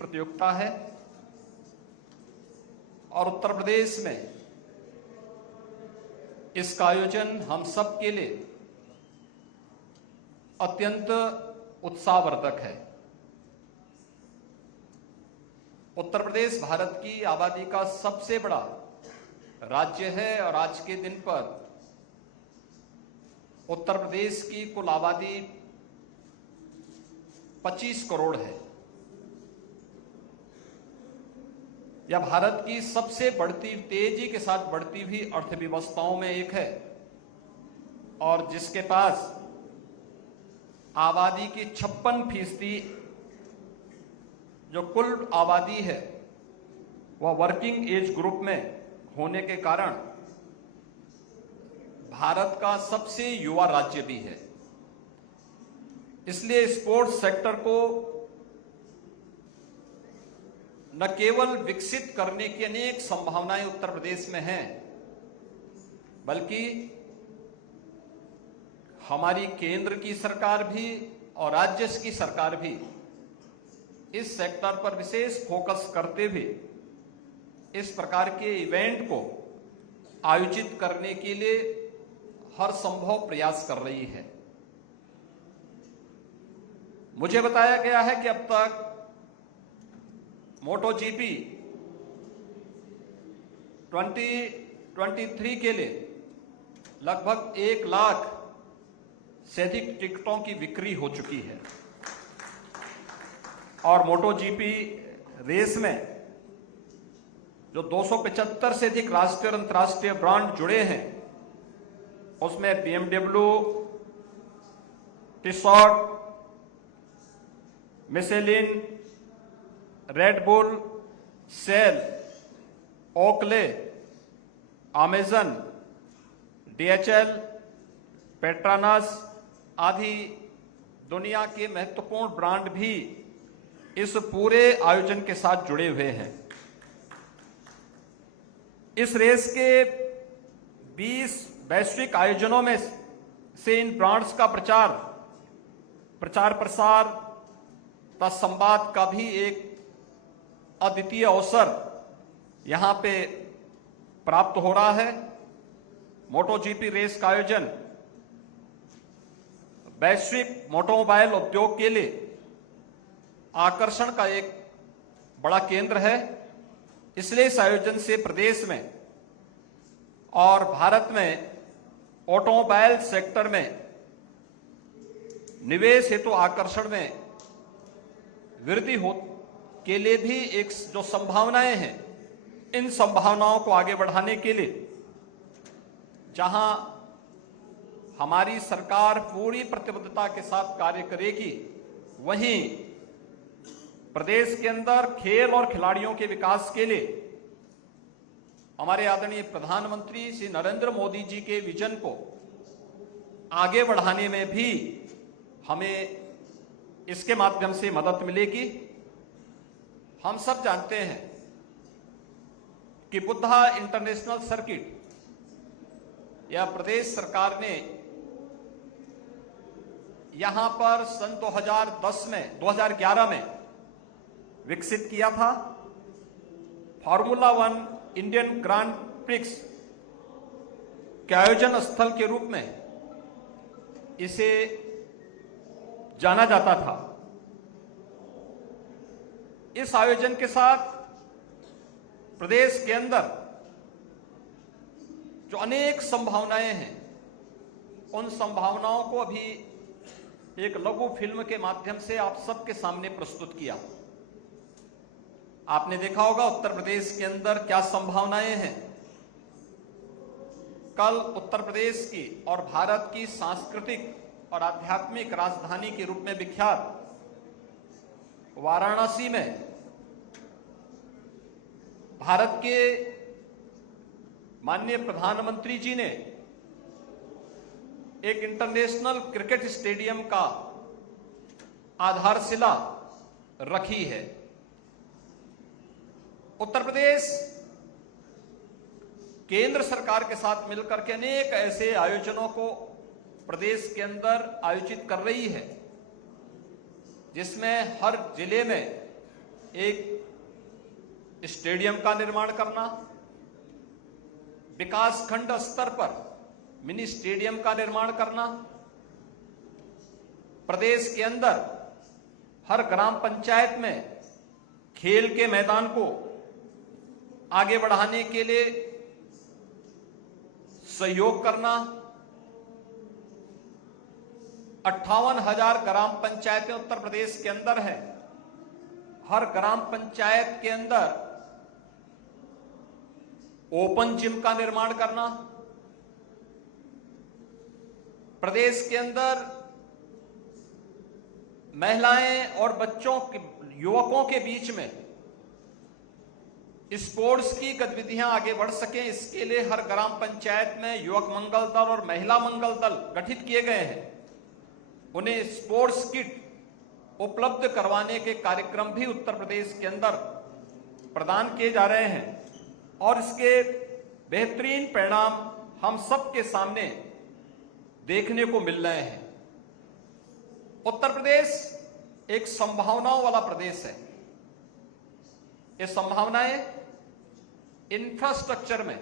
प्रतियोगिता है और उत्तर प्रदेश में इसका आयोजन हम सब के लिए अत्यंत उत्साहवर्धक है। उत्तर प्रदेश भारत की आबादी का सबसे बड़ा राज्य है और आज के दिन पर उत्तर प्रदेश की कुल आबादी 25 करोड़ है। यह भारत की सबसे तेजी के साथ बढ़ती हुई अर्थव्यवस्थाओं में एक है और जिसके पास आबादी की 56% जो कुल आबादी है वह वर्किंग एज ग्रुप में होने के कारण भारत का सबसे युवा राज्य भी है। इसलिए स्पोर्ट्स सेक्टर को न केवल विकसित करने की अनेक संभावनाएं उत्तर प्रदेश में हैं, बल्कि हमारी केंद्र की सरकार भी और राज्य की सरकार भी इस सेक्टर पर विशेष फोकस करते हुए इस प्रकार के इवेंट को आयोजित करने के लिए हर संभव प्रयास कर रही है। मुझे बताया गया है कि अब तक मोटो जीपी 2023 के लिए लगभग 1 लाख से अधिक टिकटों की बिक्री हो चुकी है और मोटो जीपी रेस में जो 275 से अधिक राष्ट्रीय और अंतर्राष्ट्रीय ब्रांड जुड़े हैं उसमें BMW, Tissot, Michelin, Red Bull, सेल, ओकले, अमेजन, DHL, पेट्रोनास आदि दुनिया के महत्वपूर्ण ब्रांड भी इस पूरे आयोजन के साथ जुड़े हुए हैं। इस रेस के 20 वैश्विक आयोजनों में से इन ब्रांड्स का प्रचार प्रसार तथा संवाद का भी एक अद्वितीय अवसर यहां पे प्राप्त हो रहा है। मोटो जीपी रेस का आयोजन वैश्विक मोटोमोबाइल उद्योग के लिए आकर्षण का एक बड़ा केंद्र है। इसलिए इस आयोजन से प्रदेश में और भारत में ऑटोमोबाइल सेक्टर में निवेश हेतु आकर्षण में वृद्धि हो के लिए भी एक जो संभावनाएं हैं, इन संभावनाओं को आगे बढ़ाने के लिए जहां हमारी सरकार पूरी प्रतिबद्धता के साथ कार्य करेगी, वहीं प्रदेश के अंदर खेल और खिलाड़ियों के विकास के लिए हमारे आदरणीय प्रधानमंत्री श्री नरेंद्र मोदी जी के विजन को आगे बढ़ाने में भी हमें इसके माध्यम से मदद मिलेगी। हम सब जानते हैं कि बुद्धा इंटरनेशनल सर्किट या प्रदेश सरकार ने यहां पर सन 2011 में विकसित किया था। फार्मूला 1 इंडियन ग्रांड प्रिक्स के आयोजन स्थल के रूप में इसे जाना जाता था। इस आयोजन के साथ प्रदेश के अंदर जो अनेक संभावनाएं हैं, उन संभावनाओं को अभी एक लघु फिल्म के माध्यम से आप सबके सामने प्रस्तुत किया। आपने देखा होगा उत्तर प्रदेश के अंदर क्या संभावनाएं हैं। कल उत्तर प्रदेश की और भारत की सांस्कृतिक और आध्यात्मिक राजधानी के रूप में विख्यात वाराणसी में भारत के माननीय प्रधानमंत्री जी ने एक इंटरनेशनल क्रिकेट स्टेडियम का आधारशिला रखी है। उत्तर प्रदेश केंद्र सरकार के साथ मिलकर के अनेक ऐसे आयोजनों को प्रदेश के अंदर आयोजित कर रही है, जिसमें हर जिले में एक स्टेडियम का निर्माण करना, विकास खंड स्तर पर मिनी स्टेडियम का निर्माण करना, प्रदेश के अंदर हर ग्राम पंचायत में खेल के मैदान को आगे बढ़ाने के लिए सहयोग करना, 58,000 ग्राम पंचायतें उत्तर प्रदेश के अंदर है। हर ग्राम पंचायत के अंदर ओपन जिम का निर्माण करना, प्रदेश के अंदर महिलाएं और बच्चों के, युवकों के बीच में स्पोर्ट्स की गतिविधियां आगे बढ़ सकें, इसके लिए हर ग्राम पंचायत में युवक मंगल दल और महिला मंगल दल गठित किए गए हैं। उन्हें स्पोर्ट्स किट उपलब्ध करवाने के कार्यक्रम भी उत्तर प्रदेश के अंदर प्रदान किए जा रहे हैं और इसके बेहतरीन परिणाम हम सबके सामने देखने को मिल रहे हैं। उत्तर प्रदेश एक संभावनाओं वाला प्रदेश है। ये संभावनाएं इंफ्रास्ट्रक्चर में,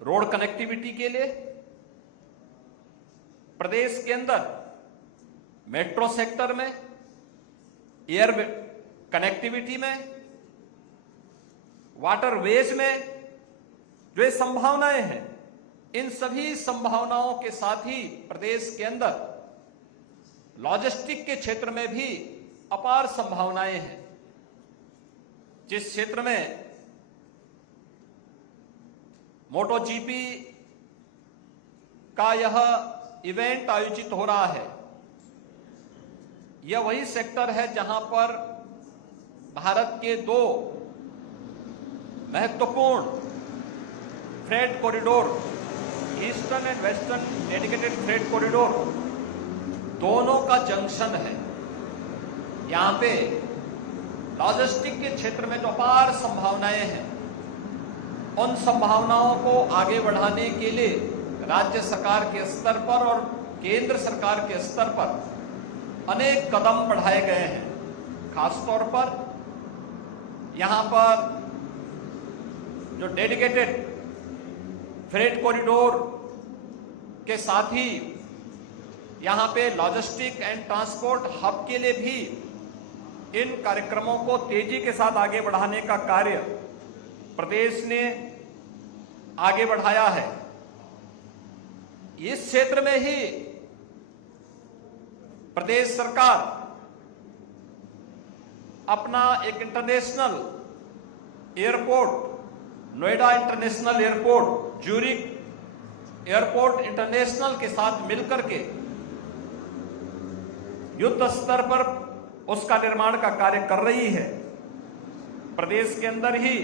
रोड कनेक्टिविटी के लिए, प्रदेश के अंदर मेट्रो सेक्टर में, एयर कनेक्टिविटी में, वाटरवेज में जो ये संभावनाएं हैं, इन सभी संभावनाओं के साथ ही प्रदेश के अंदर लॉजिस्टिक के क्षेत्र में भी अपार संभावनाएं हैं। जिस क्षेत्र में मोटो जीपी का यह इवेंट आयोजित हो रहा है, यह वही सेक्टर है जहां पर भारत के दो महत्वपूर्ण freight corridor, eastern and western dedicated freight corridor, दोनों का जंक्शन है। यहां पे लॉजिस्टिक के क्षेत्र में जो अपार संभावनाएं हैं, उन संभावनाओं को आगे बढ़ाने के लिए राज्य सरकार के स्तर पर और केंद्र सरकार के स्तर पर अनेक कदम बढ़ाए गए हैं। खासतौर पर यहां पर जो डेडिकेटेड फ्रेट कॉरिडोर के साथ ही यहां पे लॉजिस्टिक एंड ट्रांसपोर्ट हब के लिए भी इन कार्यक्रमों को तेजी के साथ आगे बढ़ाने का कार्य प्रदेश ने आगे बढ़ाया है। इस क्षेत्र में ही प्रदेश सरकार अपना एक international airport, Noida international airport, Zurich airport international के साथ मिलकर के युद्ध स्तर पर उसका निर्माण का कार्य कर रही है। प्रदेश के अंदर ही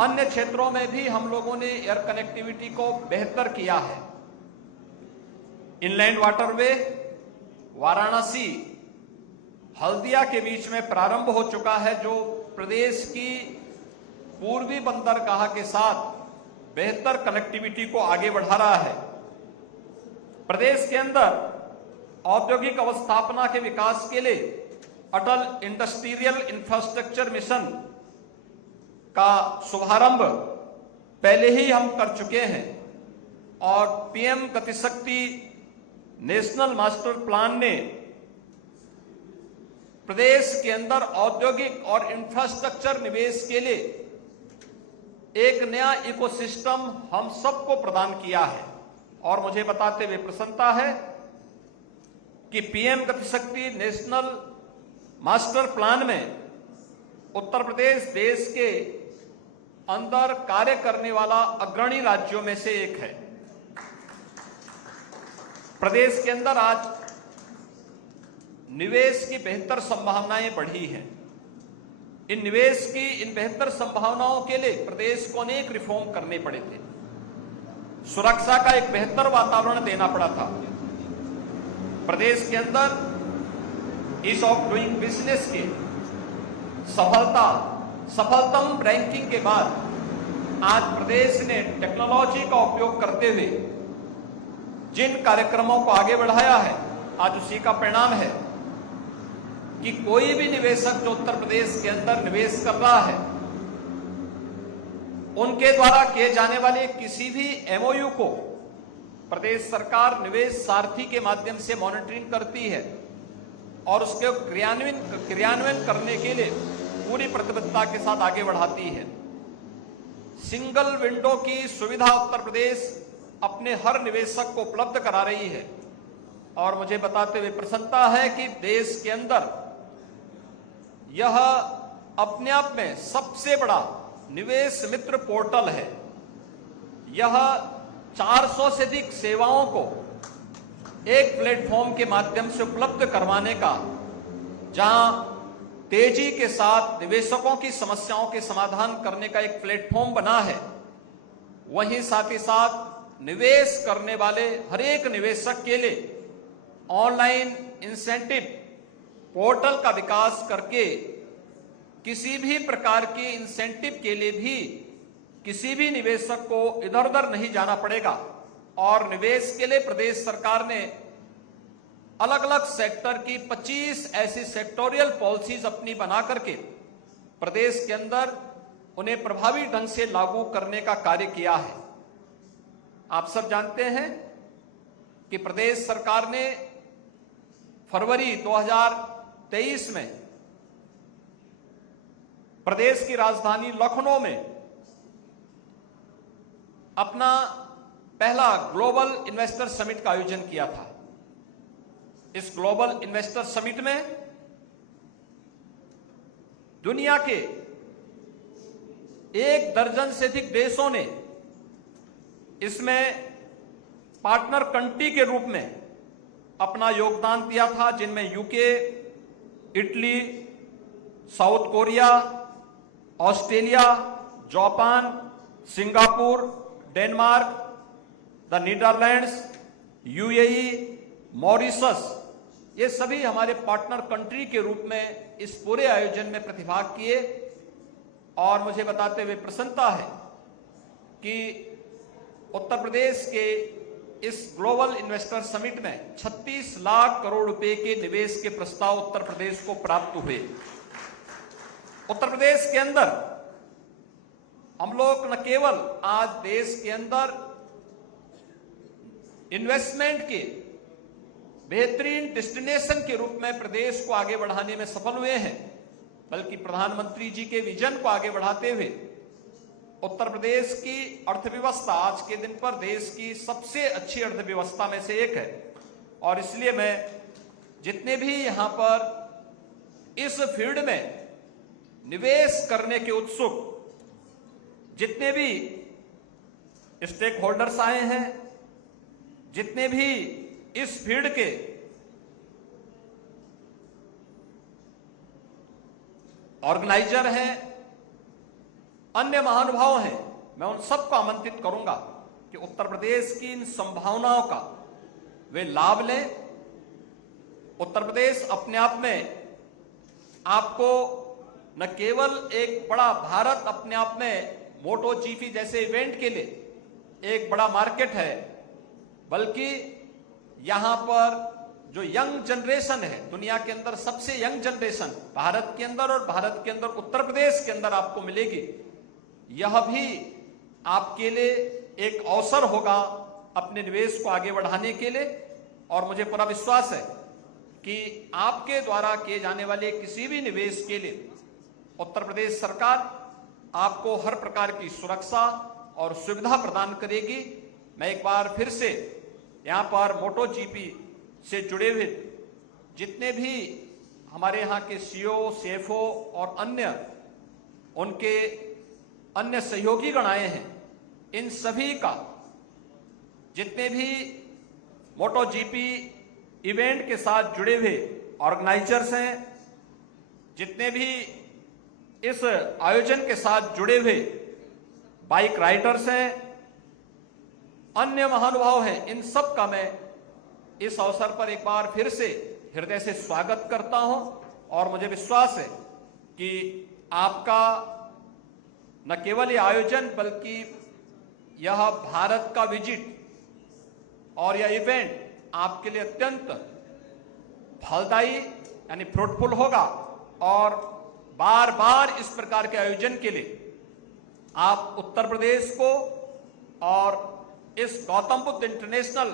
अन्य क्षेत्रों में भी हम लोगों ने एयर कनेक्टिविटी को बेहतर किया है। इनलैंड वाटरवे वाराणसी हल्दिया के बीच में प्रारंभ हो चुका है, जो प्रदेश की पूर्वी बंदरगाह के साथ बेहतर कनेक्टिविटी को आगे बढ़ा रहा है। प्रदेश के अंदर औद्योगिक अवस्थापना के विकास के लिए अटल इंडस्ट्रियल इंफ्रास्ट्रक्चर मिशन का शुभारंभ पहले ही हम कर चुके हैं और PM Gatishakti national master plan ने प्रदेश के अंदर औद्योगिक और इंफ्रास्ट्रक्चर निवेश के लिए एक नया इकोसिस्टम हम सबको प्रदान किया है। और मुझे बताते हुए प्रसन्नता है कि PM Gatishakti national master plan में उत्तर प्रदेश देश के अंदर कार्य करने वाला अग्रणी राज्यों में से एक है। प्रदेश के अंदर आज निवेश की बेहतर संभावनाएं बढ़ी हैं। इन निवेश की इन बेहतर संभावनाओं के लिए प्रदेश को अनेक रिफॉर्म करने पड़े थे। सुरक्षा का एक बेहतर वातावरण देना पड़ा था। प्रदेश के अंदर ईज ऑफ डूइंग बिजनेस के सफलतम रैंकिंग के बाद आज प्रदेश ने टेक्नोलॉजी का उपयोग करते हुए जिन कार्यक्रमों को आगे बढ़ाया है, आज उसी का परिणाम है। कि कोई भी निवेशक जो उत्तर प्रदेश के अंदर निवेश कर रहा है, उनके द्वारा किए जाने वाले किसी भी एमओयू को प्रदेश सरकार निवेश सारथी के माध्यम से मॉनिटरिंग करती है और उसके क्रियान्वयन करने के लिए पूरी प्रतिबद्धता के साथ आगे बढ़ाती है। सिंगल विंडो की सुविधा उत्तर प्रदेश अपने हर निवेशक को उपलब्ध करा रही है और मुझे बताते हुए प्रसन्नता है कि देश के अंदर यह अपने आप में सबसे बड़ा निवेश मित्र पोर्टल है। यह 400 से अधिक सेवाओं को एक प्लेटफॉर्म के माध्यम से उपलब्ध करवाने का, जहां तेजी के साथ निवेशकों की समस्याओं के समाधान करने का एक प्लेटफॉर्म बना है, वहीं साथ ही साथ निवेश करने वाले हर एक निवेशक के लिए ऑनलाइन इंसेंटिव पोर्टल का विकास करके किसी भी प्रकार के इंसेंटिव के लिए भी किसी भी निवेशक को इधर उधर नहीं जाना पड़ेगा और निवेश के लिए प्रदेश सरकार ने अलग अलग सेक्टर की 25 ऐसी सेक्टोरियल पॉलिसीज अपनी बना करके प्रदेश के अंदर उन्हें प्रभावी ढंग से लागू करने का कार्य किया है। आप सब जानते हैं कि प्रदेश सरकार ने फरवरी 2023 में प्रदेश की राजधानी लखनऊ में अपना पहला ग्लोबल इन्वेस्टर समिट का आयोजन किया था। इस ग्लोबल इन्वेस्टर समिट में दुनिया के 1 दर्जन से अधिक देशों ने इसमें पार्टनर कंट्री के रूप में अपना योगदान दिया था, जिनमें UK, Italy, south Korea, Australia, Japan, Singapore, Denmark, the Netherlands, UAE, Mauritius, ये सभी हमारे पार्टनर कंट्री के रूप में इस पूरे आयोजन में प्रतिभाग किए। और मुझे बताते हुए प्रसन्नता है कि उत्तर प्रदेश के इस ग्लोबल इन्वेस्टर समिट में 36 लाख करोड़ रुपए के निवेश के प्रस्ताव उत्तर प्रदेश को प्राप्त हुए। उत्तर प्रदेश के अंदर हम लोग न केवल आज देश के अंदर इन्वेस्टमेंट के बेहतरीन डेस्टिनेशन के रूप में प्रदेश को आगे बढ़ाने में सफल हुए हैं, बल्कि प्रधानमंत्री जी के विजन को आगे बढ़ाते हुए उत्तर प्रदेश की अर्थव्यवस्था आज के दिन पर देश की सबसे अच्छी अर्थव्यवस्था में से एक है। और इसलिए मैं जितने भी यहां पर इस फील्ड में निवेश करने के उत्सुक जितने भी स्टेक होल्डर्स आए हैं, जितने भी इस फील्ड के ऑर्गेनाइजर हैं, अन्य महानुभाव हैं, मैं उन सबको आमंत्रित करूंगा कि उत्तर प्रदेश की इन संभावनाओं का वे लाभ लें। उत्तर प्रदेश अपने आप में आपको न केवल एक बड़ा भारत अपने आप में मोटो जीपी जैसे इवेंट के लिए एक बड़ा मार्केट है, बल्कि यहां पर जो यंग जनरेशन है, दुनिया के अंदर सबसे यंग जनरेशन भारत के अंदर और भारत के अंदर उत्तर प्रदेश के अंदर आपको मिलेगी। यह भी आपके लिए एक अवसर होगा अपने निवेश को आगे बढ़ाने के लिए। और मुझे पूरा विश्वास है कि आपके द्वारा किए जाने वाले किसी भी निवेश के लिए उत्तर प्रदेश सरकार आपको हर प्रकार की सुरक्षा और सुविधा प्रदान करेगी। मैं एक बार फिर से यहां पर मोटो जीपी से जुड़े हुए जितने भी हमारे यहाँ के सीओ, सीएफओ और अन्य उनके अन्य सहयोगी गण आए हैं, इन सभी का, जितने भी मोटो जीपी इवेंट के साथ जुड़े हुए ऑर्गेनाइजर्स हैं, जितने भी इस आयोजन के साथ जुड़े हुए बाइक राइडर्स हैं, अन्य महानुभाव हैं, इन सब का मैं इस अवसर पर एक बार फिर से हृदय से स्वागत करता हूं। और मुझे विश्वास है कि आपका न केवल ये आयोजन बल्कि यह भारत का विजिट और यह इवेंट आपके लिए अत्यंत फलदायी यानी फ्रूटफुल होगा और बार बार इस प्रकार के आयोजन के लिए आप उत्तर प्रदेश को और इस गौतम बुद्ध इंटरनेशनल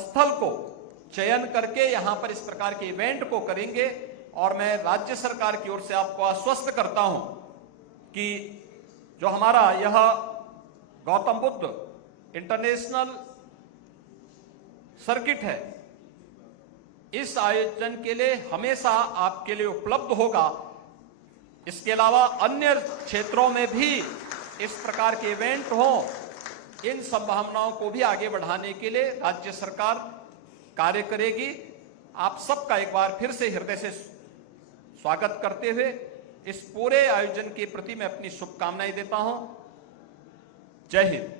स्थल को चयन करके यहां पर इस प्रकार के इवेंट को करेंगे। और मैं राज्य सरकार की ओर से आपको आश्वस्त करता हूं कि जो हमारा यह गौतम बुद्ध इंटरनेशनल सर्किट है, इस आयोजन के लिए हमेशा आपके लिए उपलब्ध होगा। इसके अलावा अन्य क्षेत्रों में भी इस प्रकार के इवेंट हो, इन संभावनाओं को भी आगे बढ़ाने के लिए राज्य सरकार कार्य करेगी। आप सबका एक बार फिर से हृदय से स्वागत करते हुए इस पूरे आयोजन के प्रति मैं अपनी शुभकामनाएं देता हूं। जय हिंद।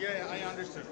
Yeah, I understood.